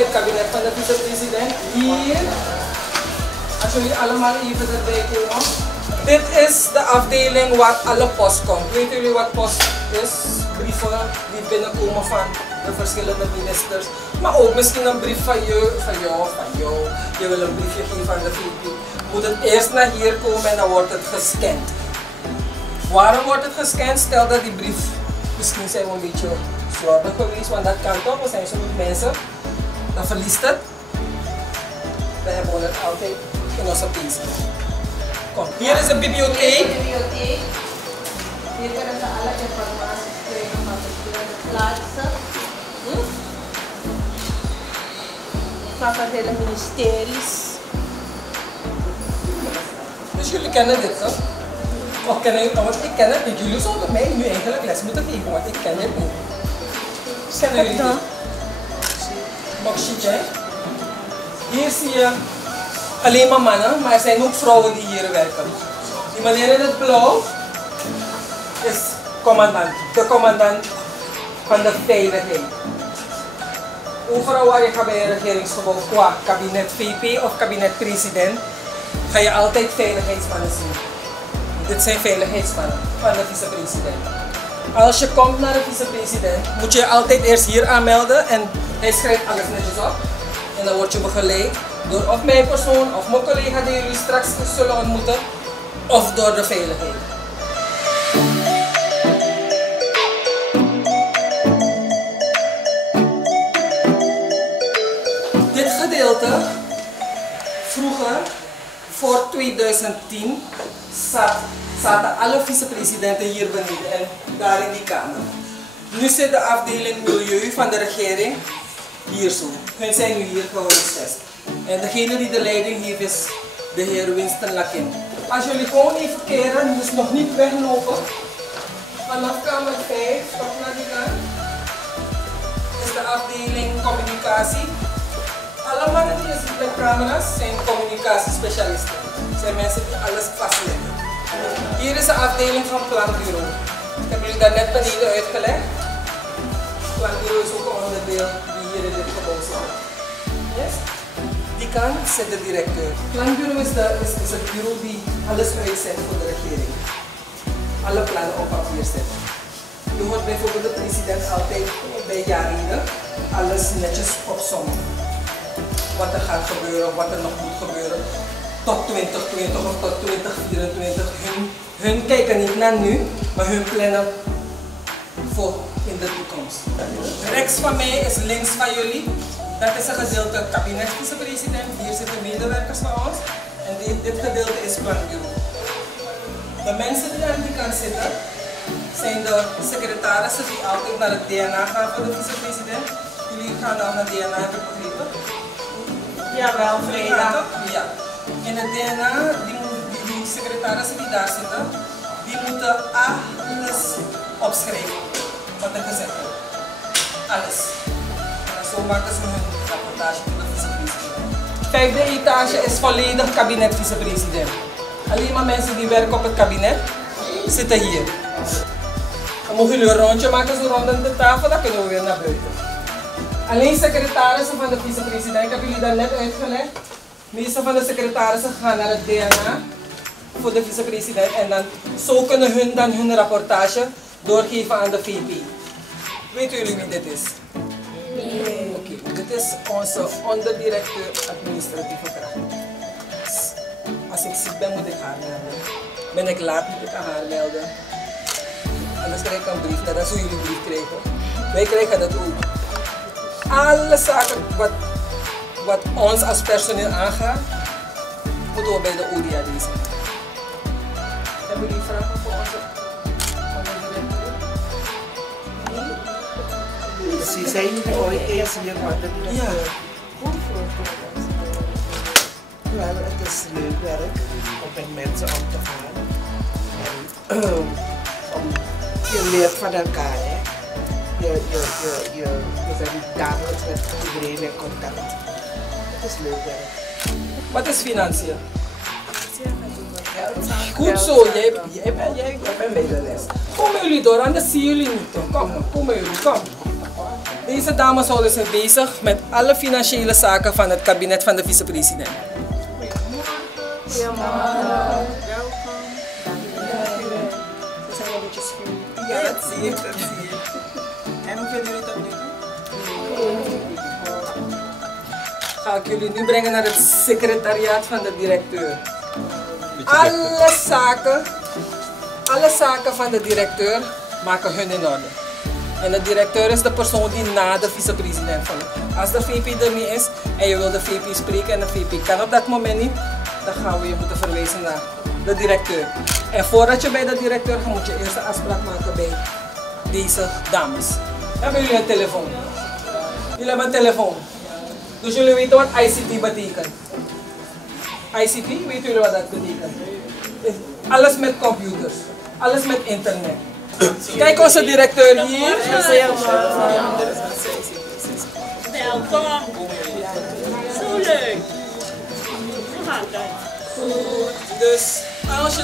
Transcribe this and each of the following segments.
bij het kabinet van de vicepresident. Hier, als jullie allemaal even erbij komen. Dit is de afdeling waar alle post komt. Weet jullie wat post is? Brieven die binnenkomen van de verschillende ministers. Maar ook misschien een brief van jou. Je wil een briefje geven aan de VP. Moet het eerst naar hier komen en dan wordt het gescand. Waarom wordt het gescand? Stel dat die brief, misschien zijn we een beetje slordig geweest, want dat kan toch, we zijn sommige mensen, dan verliest het. Dan hebben we het altijd in onze PC. Kom, hier is de bibliotheek. Hier kunnen ze alle informatie krijgen van de verschillende plaatsen. Van verschillende ministeries. Dus jullie kennen dit, toch? Of kennen jullie, want ik ken het niet. Jullie zouden mij nu eigenlijk les moeten geven, want ik ken het niet. Kennen jullie dit? Boksje. Hier zie je alleen maar mannen, maar er zijn ook vrouwen die hier werken. Die meneer in het blauw is commandant, de commandant van de veiligheid. Overal waar je gaat bij een regeringsgebouw qua kabinet VP of kabinet president, ga je altijd veiligheidsmannen zien. Dit zijn veiligheidsmannen van de vicepresident. Als je komt naar de vicepresident, moet je altijd eerst hier aanmelden en hij schrijft alles netjes op. En dan word je begeleid door of mijn persoon of mijn collega die jullie straks zullen ontmoeten, of door de veiligheid. Dit gedeelte, vroeger, voor 2010, zaten alle vicepresidenten hier beneden en daar in die kamer. Nu zit de afdeling Milieu van de regering hier zo. Hun zijn nu hier gehuisvest. En degene die de leiding heeft is de heer Winston Lakin. Als jullie gewoon even keren, dus nog niet weglopen. Vanaf kamer 5 tot naar die kant is de afdeling communicatie. Alle mannen die je ziet met camera's zijn communicatiespecialisten. Het zijn mensen die alles vastleggen. Hier is de afdeling van planbureau. Ik heb jullie daar net beneden uitgelegd. Planbureau is ook een onderdeel die hier in dit gebouw zit. Yes? Die kant zit de directeur. Planbureau is het bureau die alles uitzet voor de regering. Alle plannen op papier zetten. Je hoort bijvoorbeeld de president altijd bij jaarreden alles netjes opzommen. Wat er gaat gebeuren, wat er nog moet gebeuren. Tot 2020 of tot 2024. Hun kijken niet naar nu, maar hun plannen voor in de toekomst. Rechts van mij is links van jullie. Dat is een gedeelte kabinet vicepresident. Hier zitten medewerkers van ons. En dit gedeelte is planbureau. De mensen die aan die kant zitten, zijn de secretarissen die altijd naar het DNA gaan voor de vicepresident. Jullie gaan dan naar het DNA, heb ik begrepen? Jawel, vrijdag. Ja. In het DNA, die secretarissen die daar zitten, die moeten alles opschrijven wat er gezegd wordt. Alles. En zo maken ze hun rapportage voor de vicepresident. Vijfde etage is volledig kabinet vicepresident. Alleen maar mensen die werken op het kabinet zitten hier. Dan mogen jullie een rondje maken, zo rond de tafel, dan kunnen we weer naar buiten. Alleen secretarissen van de vicepresident, ik heb jullie daar net uitgelegd. De meeste van de secretarissen gaan naar het DNA voor de vicepresident en dan, zo kunnen hun dan hun rapportage doorgeven aan de VP. Weten jullie wie dit is? Nee. Oké, dit is onze onderdirecteur administratieve kracht. Als ik ziek ben, moet ik haar melden. Ben ik laat, moet ik haar melden. Anders krijg ik een brief, net als jullie een brief krijgen. Wij krijgen dat ook. Alle zaken wat ons als personeel aangaat, moeten we bij de ODA lezen. Hebben jullie vragen voor onze directeur? Ze zijn ooit eens hier wat de directeur. Wel, het is leuk werk om met mensen om te gaan. En, je leert van elkaar. Hè. Je bent dagelijks met iedereen in contact. Het is leuk werk. Wat is financiën? Goed zo, jij bent bij de les. Komen jullie door, anders zien jullie niet toch? Kom, komen jullie, kom. Deze dames houden zich bezig met alle financiële zaken van het kabinet van de vicepresident. Goedemorgen. Welkom. Ze zijn een beetje schuw. Ja, dat zie ik, dat zie ik. En hoe vinden jullie dat nu? Ga ik jullie nu brengen naar het secretariaat van de directeur. Alle zaken van de directeur maken hun in orde. En de directeur is de persoon die na de vicepresident volgt. Als de VP er niet is en je wil de VP spreken en de VP kan op dat moment niet, dan gaan we je moeten verwijzen naar de directeur. En voordat je bij de directeur gaat, moet je eerst een afspraak maken bij deze dames. Hebben jullie een telefoon? Jullie hebben een telefoon. Dus jullie weten wat ICT betekent. ICT, weten jullie wat dat betekent? Alles met computers, alles met internet. Kijk onze directeur hier. Welkom. Zo leuk. Hoe gaat het? Dus als je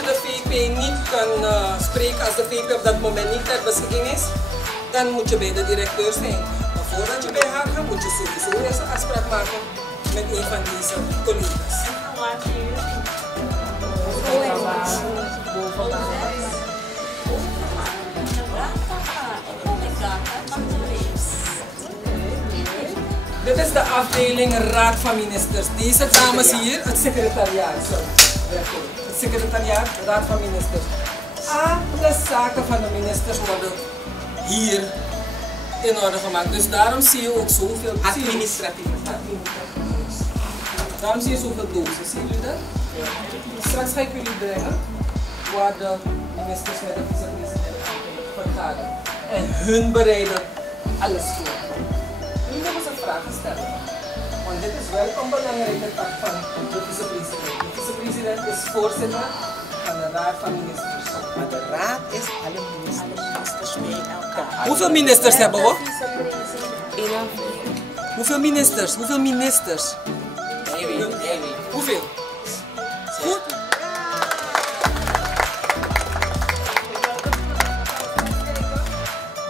de VP niet kan spreken, als de VP op dat moment niet ter beschikking is, dan moet je bij de directeur zijn. Maar voordat je bij haar gaat, moet je sowieso eerst een afspraak maken met een van deze collega's. Dit is de afdeling Raad van Ministers. Deze dames hier, het secretariaat, het secretariaat, Raad van Ministers. Alle zaken van de ministers worden hier in orde gemaakt. Dus daarom zie je ook zoveel administratief. Daarom zie je zoveel dozen. Zien jullie dat? Straks ga ik jullie brengen waar de ministers met de vicepresident vergaderen. En hun bereiden alles voor. Jullie hebben ze vragen stellen. Want dit is wel een belangrijke tak van de vicepresident. De vicepresident is voorzitter van de Raad van Ministers. Maar de raad is alle ministers mee elkaar. Hoeveel ministers hebben we? Vicepresident. Hoeveel ministers? Hoeveel ministers? Hoeveel? Goed?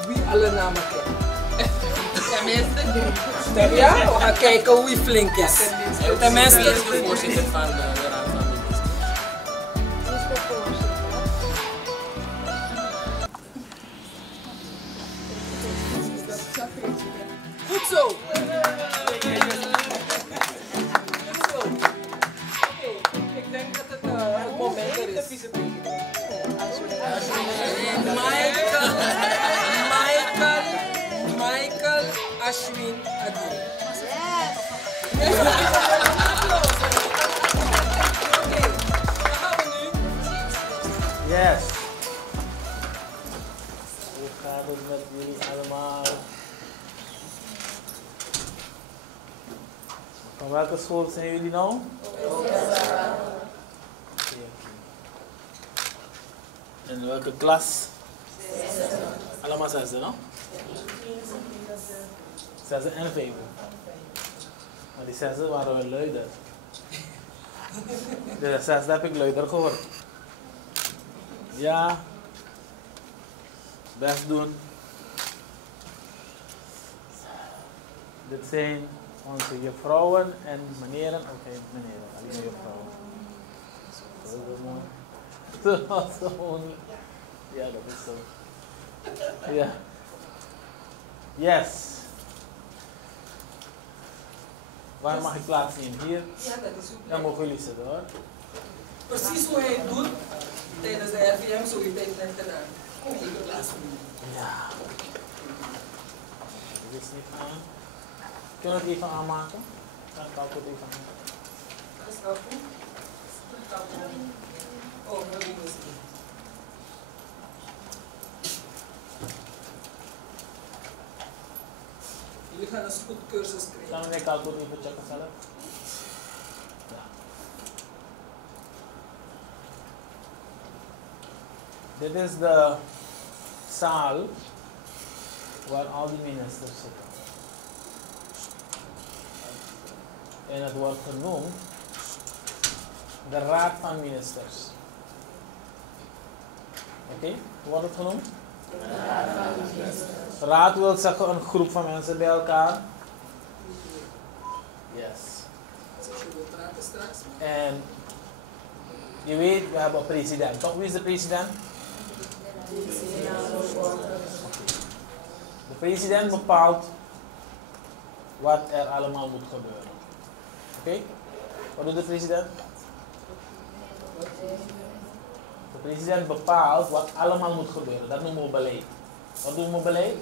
Wie alle namen kennen? Ja, we gaan kijken wie flink is. Tenminste, is de voorzitter van de Raad van Ministers. Wie is de voorzitter? goed zo. Oké, ik denk dat het moment er is. Michael, Ashwin, Adhin. Oké, dan gaan we nu. Yes. Hoe gaat het met jullie allemaal? Van welke school zijn jullie nou? In welke klas? Allemaal zesde, no? Zesde en vijfde. Maar die zesde waren wel luider. De zesde heb ik luider gehoord. Ja. Best doen. Dit zijn onze juffrouwen en meneren. Oké, meneren, alleen juffrouwen. Zo is mooi. Zo mooi. Ja, dat is zo. Ja. Yes. Waar mag ik plaatsnemen? Hier? Ja, dat is goed. Dan mogen jullie zitten hoor. Precies hoe hij het doet tijdens de RVM, zo heeft hij het net gedaan. Kom hier, de plaats. Ja. Dit is niet aan. Kunnen we het even aanmaken? Dan kan ik het even aanmaken. Dat is wel goed. Oh, wat doen we niet? Jullie gaan een spoedcursus krijgen. Dan meneer Kalko even checken zelf. Ja. Dit is de zaal waar al die ministers zitten. En het wordt genoemd de Raad van Ministers. Oké, hoe wordt het genoemd? Raad wil zeggen een groep van mensen bij elkaar. Yes. En je weet, we hebben een president. Toch? Wie is de president? De president bepaalt wat er allemaal moet gebeuren. Oké? Wat doet de president? De president bepaalt wat allemaal moet gebeuren. Dat noemen we beleid. Wat doen we beleid?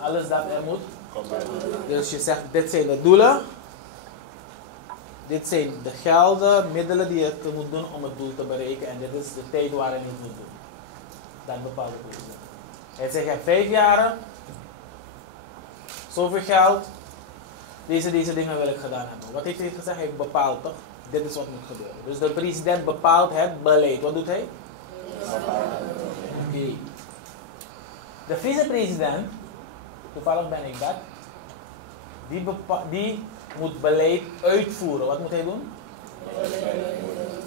Alles dat er moet gebeuren. Dus je zegt, dit zijn de doelen. Dit zijn de gelden, middelen die je moet doen om het doel te bereiken. En dit is de tijd waarin je het moet doen. Dat bepaalt de president. Hij zegt, je hebt 5 jaar. Zoveel geld. Deze dingen wil ik gedaan hebben. Wat heeft hij gezegd? Hij bepaalt toch? Dit is wat moet gebeuren. Dus de president bepaalt het beleid. Wat doet hij? Oké. De vicepresident, toevallig ben ik dat, die moet beleid uitvoeren. Wat moet hij doen?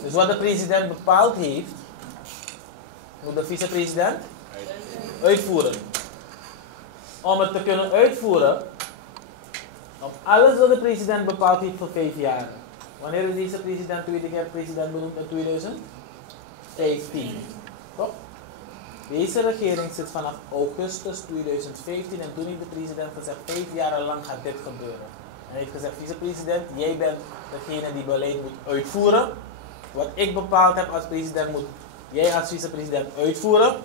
Dus wat de president bepaald heeft, moet de vicepresident uitvoeren. Om het te kunnen uitvoeren, op alles wat de president bepaald heeft voor 5 jaar. Wanneer is deze president tweede keer president benoemd in 2015? Toch? Deze regering zit vanaf augustus 2015 en toen heeft de president gezegd 5 jaar lang gaat dit gebeuren. En hij heeft gezegd, vicepresident, jij bent degene die beleid moet uitvoeren. Wat ik bepaald heb als president moet jij als vicepresident uitvoeren.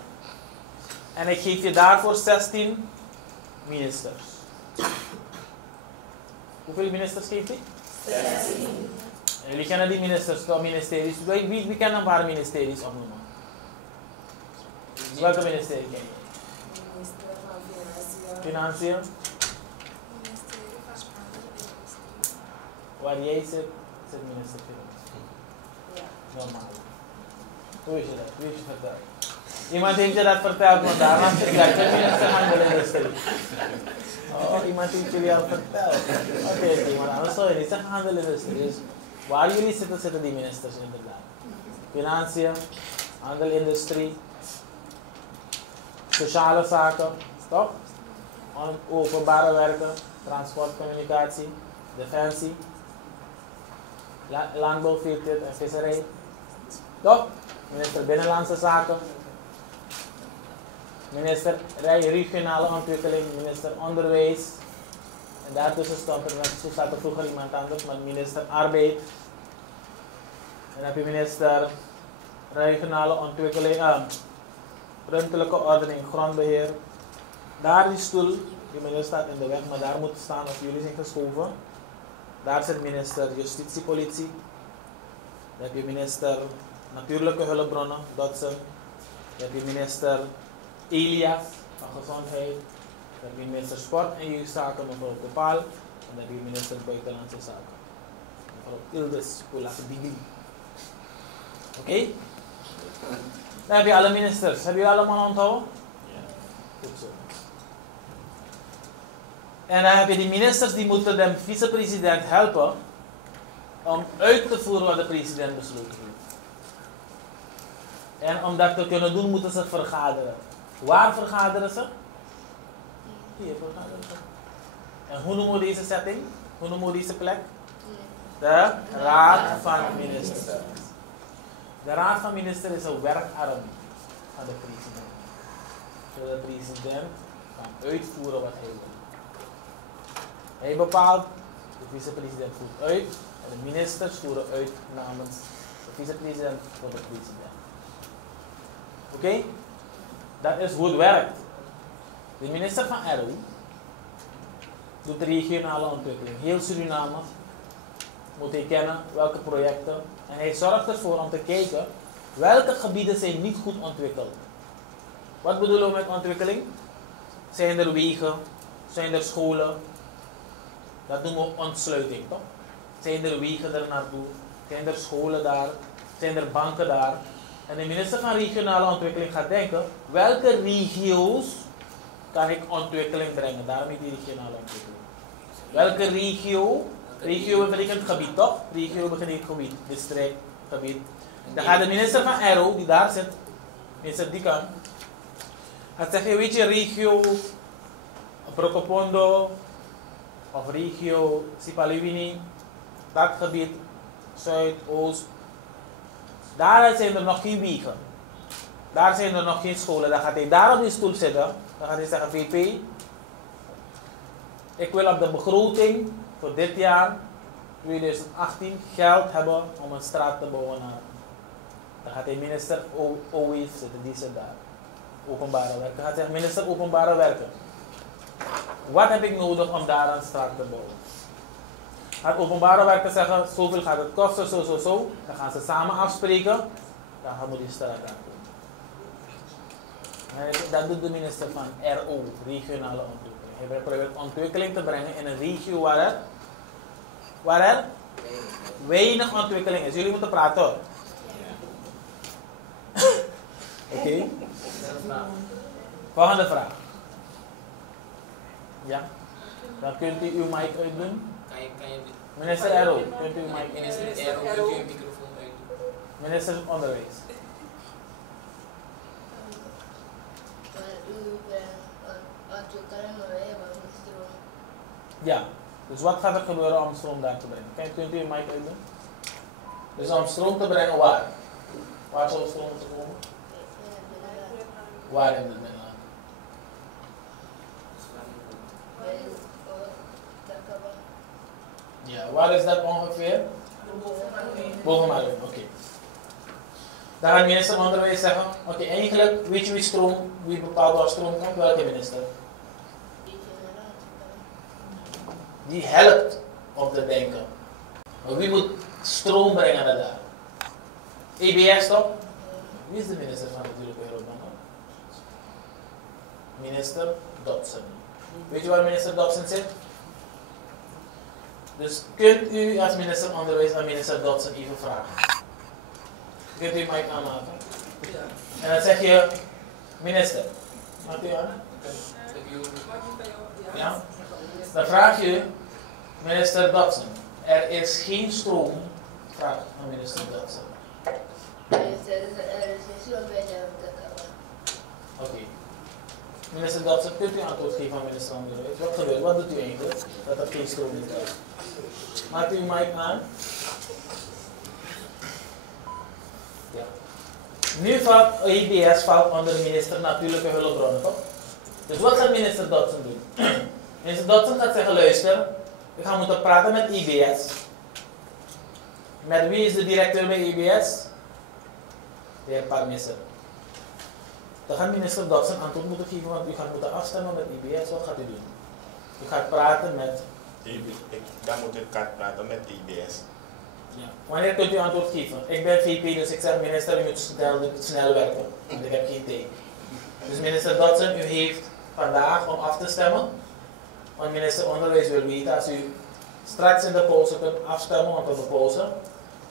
En ik geef je daarvoor 16 ministers. Hoeveel ministers geeft hij? 16. En jullie kennen die ministers, ministeries. Wie kan een paar ministeries opnoemen? Welke ministerie ken je? Minister van Financiën. Waar jij zit, zit minister Financiën. Normaal. Hoe is je dat? Wie is je verteld? Iemand heeft je dat verteld vandaag, want ik zeg, de minister handelindustrie. Oh, iemand heeft jullie al verteld. Oké, maar anders zou je niet zeggen handelindustrie. Dus waar jullie zitten, zitten die ministers inderdaad. Financiën, handelindustrie, sociale zaken, toch? Openbare werken, transport, communicatie, defensie, landbouw, veeteelt en visserij. Toch? Minister Binnenlandse Zaken, minister regionale ontwikkeling, minister onderwijs. En daartussen stond er, zo staat er vroeger iemand anders, maar minister arbeid. En dan heb je minister regionale ontwikkeling, ruimtelijke ordening, grondbeheer. Daar die stoel, die minister staat in de weg, maar daar moet staan als jullie zijn geschoven. Daar zit minister Justitie, Politie. Dan heb je minister Natuurlijke Hulpbronnen, Dotsen. Dan heb je minister Elias van Gezondheid. Dan heb je minister Sport en Jeugdzaken, mevrouw Kopal. En dan heb je minister Buitenlandse Zaken, mevrouw Ildes Poulakedigi. Oké? Dan heb je alle ministers. Heb je allemaal onthouden? Ja. Goed zo. En dan heb je die ministers die moeten de vicepresident helpen om uit te voeren wat de president besloten heeft. En om dat te kunnen doen moeten ze vergaderen. Waar vergaderen ze? Hier vergaderen ze. En hoe noemen we deze setting? Hoe noemen we deze plek? De Raad van Ministers. De Raad van Ministers is een werkarm van de president. Zodat de president kan uitvoeren wat hij wil. Hij bepaalt, de vicepresident voert uit en de ministers voeren uit namens de vicepresident voor de president. Oké? Dat is hoe het werkt. De minister van RU doet de regionale ontwikkeling. Heel Suriname moet hij kennen welke projecten. En hij zorgt ervoor om te kijken welke gebieden zijn niet goed ontwikkeld. Wat bedoelen we met ontwikkeling? Zijn er wegen? Zijn er scholen? Dat noemen we ontsluiting, toch? Zijn er wegen er naartoe? Zijn er scholen daar? Zijn er banken daar? En de minister van Regionale Ontwikkeling gaat denken, welke regio's kan ik ontwikkeling brengen? Daarom heet die regionale ontwikkeling. Welke regio? Regio betekent gebied, toch? Regio betekent gebied, district, gebied. Dan gaat de minister van RO, die daar zit, minister die kan, Als zeg je, weet je, regio Procopondo of regio Sipaliwini, dat gebied, Zuid, Oost, daar zijn er nog geen wegen. Daar zijn er nog geen scholen. Dan gaat hij daar op die stoel zitten. Dan gaat hij zeggen, VP, ik wil op de begroting voor dit jaar, 2018, geld hebben om een straat te bouwen. Dan gaat hij minister OW zitten, die zit daar. Openbare werken. Dan gaat hij zeggen, minister openbare werken. Wat heb ik nodig om daar een straat te bouwen? Gaat openbare werken zeggen, zoveel gaat het kosten, zo. Dan gaan ze samen afspreken. Dan gaan we die straat aankomen. Dat doet de minister van RO, regionale ontwikkeling. Hij probeert ontwikkeling te brengen in een regio waar er weinig ontwikkeling is. Jullie moeten praten hoor. Oké. Volgende vraag. Ja? Dan kunt u uw mic uitdoen. Minister RO, kunt u uw mic Minister RO, kunt u uw microfoon uitdoen. Minister Onderwijs. Ja, dus wat gaat er gebeuren om stroom daar te brengen? Kunt u uw mic uitdoen? Dus om stroom te brengen waar? Waar zal stroom te komen? Waar in het binnenland? Ja, waar is dat ongeveer? Boven Marwijn, oké. Dan gaat minister van Onderwijs zeggen, oké, eigenlijk weet je wie bepaalt waar stroom komt? Welke minister? Die helpt om te denken. Maar wie moet stroom brengen naar daar? EBS toch? Wie is de minister van natuurlijke hulpbronnen? Minister Dodson. Weet je waar minister Dodson zit? Dus kunt u als minister van Onderwijs aan minister Dodson even vragen? Kunt u mic aanmaken? En dan zeg je, minister, maakt u aan? Ja? Dan vraag je minister Dodson, er is geen stroom. Vraag aan minister Dodson. Oké. Minister Dodson, kunt u antwoord geven aan minister Onderwijs? Wat gebeurt? Wat doet u eigenlijk? Dat er geen stroom is. Maakt u uw mic aan? Ja. Nu valt EBS onder minister Natuurlijke Hulpbronnen, toch? Dus wat gaat minister Dodson doen? Minister Dodson gaat zeggen, luister, we gaan moeten praten met EBS. Met wie is de directeur bij EBS? De heer Parmeser. Dan gaat minister Dodson antwoord moeten geven, want u gaat moeten afstemmen met EBS. Wat gaat u doen? U gaat praten met... Dan moet ik praten met EBS. Ja. Wanneer kunt u antwoord geven? Ik ben VP, dus ik zeg minister, u moet snel werken. Want ik heb geen tijd. Dus minister Dodson, u heeft vandaag om af te stemmen. Want minister Onderwijs wil weten, als u straks in de pauze kunt afstemmen, want op de pauze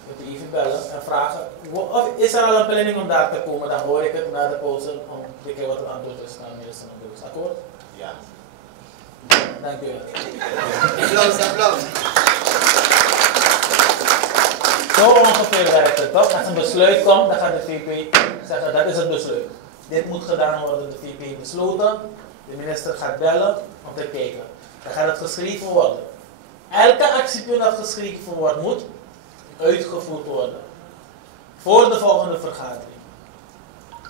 kunt u even bellen en vragen, of is er al een planning om daar te komen? Dan hoor ik het na de pauze om te kijken wat het antwoord is naar minister Onderwijs. Akkoord? Ja. Dank u wel. Applaus. Zo ongeveer werkt het toch? Als een besluit komt, dan gaat de VP zeggen, dat is het besluit. Dit moet gedaan worden, de VP heeft besloten. De minister gaat bellen om te kijken. Dan gaat het geschreven worden. Elke actiepunt dat geschreven wordt, moet uitgevoerd worden. Voor de volgende vergadering.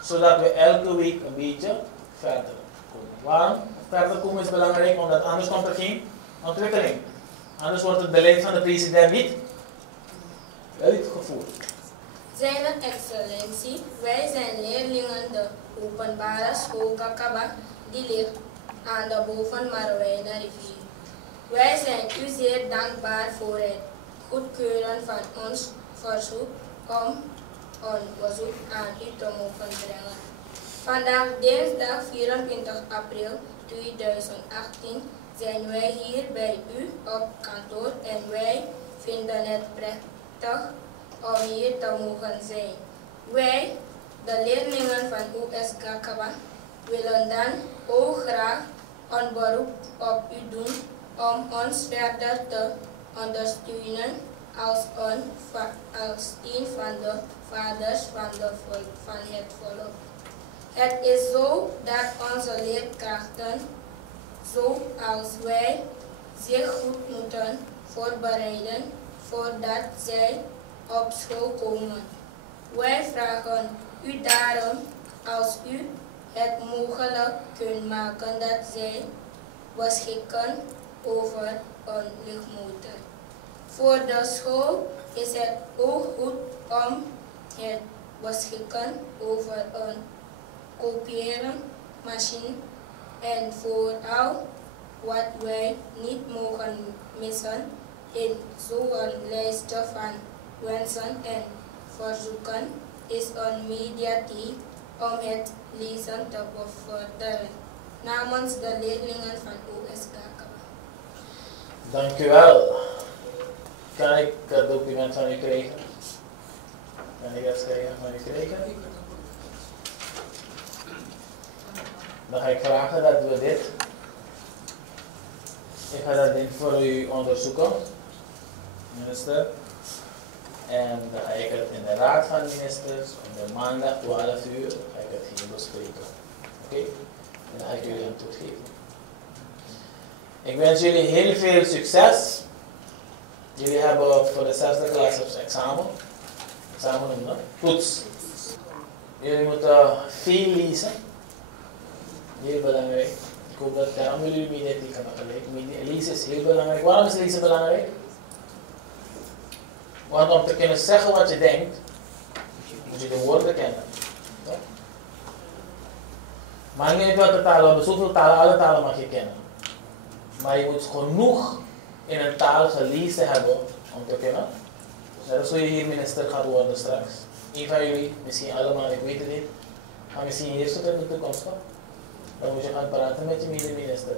Zodat we elke week een beetje verder komen. Waarom? Verder komen is belangrijk, omdat anders komt er geen ontwikkeling. Anders wordt het beleid van de president niet uitgevoerd. Zijn excellentie, wij zijn leerlingen de openbare school Gaakaba, die ligt aan de Boven-Marwijner rivier. Wij zijn u zeer dankbaar voor het goedkeuren van ons verzoek om een bezoek aan u te mogen brengen. Vandaag dinsdag 24 april 2018 zijn wij hier bij u op kantoor en wij vinden het prettig om hier te mogen zijn. Wij, de leerlingen van US Gaakaba, willen dan ook graag een beroep op u doen om ons verder te ondersteunen als een van de vaders van het volk. Het is zo dat onze leerkrachten, zoals wij, zich goed moeten voorbereiden voordat zij op school komen. Wij vragen u daarom, als u het mogelijk kunt maken, dat zij beschikken over een lichtmotor. Voor de school is het ook goed om het beschikken over een kopieermachine en vooral wat wij niet mogen missen in zo'n lijst van wensen en verzoeken is een mediatief om het lezen te bevorderen. Namens de leerlingen van OS Gaakaba. Dank u wel. Kan ik het document van u krijgen? Kan ik het van u krijgen? Dan ga ik vragen dat we dit. Ik ga dat voor u onderzoeken, minister. En dan ga ik het in de raad van ministers op de maandag 12 uur ga ik het hier bespreken. Oké? En dan ga ik jullie input geven. Ik wens jullie heel veel succes. Jullie hebben voor de 6e klas examen. Examen noemen dat? Toets. Jullie moeten veel lezen. Heel belangrijk. Ik hoop dat daarom jullie mediatief kunnen gelijk. Lezen is heel belangrijk. Waarom is lezen belangrijk? Want om te kunnen zeggen wat je denkt, moet je de woorden kennen. Ja? Maar niet welke talen, want zoveel talen, alle talen mag je kennen. Maar je moet genoeg in een taal gelezen hebben om te kunnen. Dat is hoe je hier minister gaat worden straks. Een van jullie, misschien allemaal, ik weet het niet, maar misschien hier zitten in de toekomst. Dan moet je gaan praten met je mede-minister.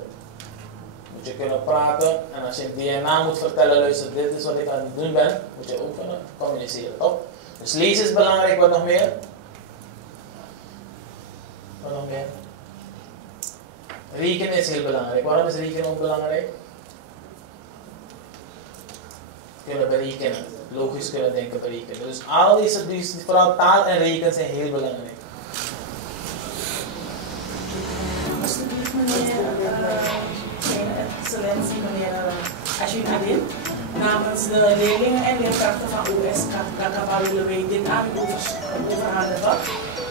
Moet je kunnen praten en als je DNA moet vertellen, luister, dit is wat ik aan het doen ben, moet je ook kunnen communiceren, toch? Dus lezen is belangrijk, wat nog meer? Wat nog meer? Rekenen is heel belangrijk. Waarom is rekenen ook belangrijk? Kunnen berekenen, logisch kunnen denken, berekenen. Dus al deze, vooral taal en rekenen zijn heel belangrijk. Alsjeblieft meneer, excellentie meneer Adhin, namens de leerlingen en leerkrachten van OS Gaakaba willen wij dit aan u overhandigen.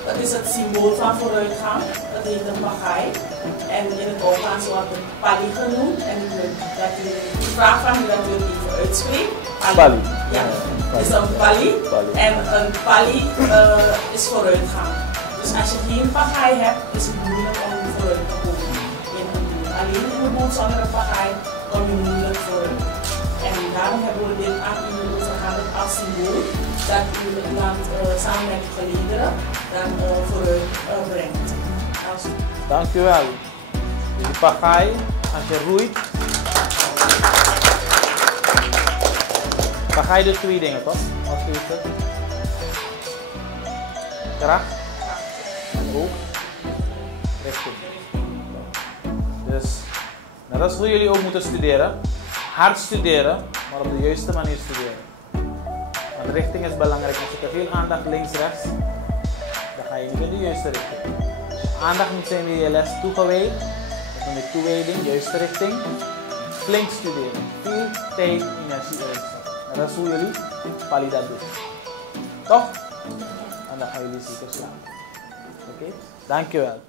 Het is het symbool van vooruitgang, het heet een pagaai en in het Oudgaans wordt het pali genoemd en ik wil dat u vraag van u dat u het even uitspreekt. Pali. Ja, het is een pali en een pali is vooruitgang. Dus als je geen pagaai hebt, is het moeilijk om vooruit te komen. Alleen in de boot zonder een pagaai kom je moeilijk vooruit. En daarom hebben we dit aan u overhandigd als symbool dat u het land samen met de liederen dan vooruit brengt. Dank u wel. Die pagaai, als je roeit. Pagaai doet 2 dingen, toch? Wat is het? Kracht en ook richting. Dus dat is hoe jullie ook moeten studeren. Hard studeren, maar op de juiste manier studeren. Want richting is belangrijk. Als je te veel aandacht links-rechts, dan ga je niet in de juiste richting. Aandacht moet zijn weer je les toegewijd. Dat noem ik toewijding, juiste richting. Flink studeren. Veel tijd, energie erin. En dat is hoe jullie pali dat doen. Toch? En dan gaan jullie zeker slaan. Oké? Dankjewel.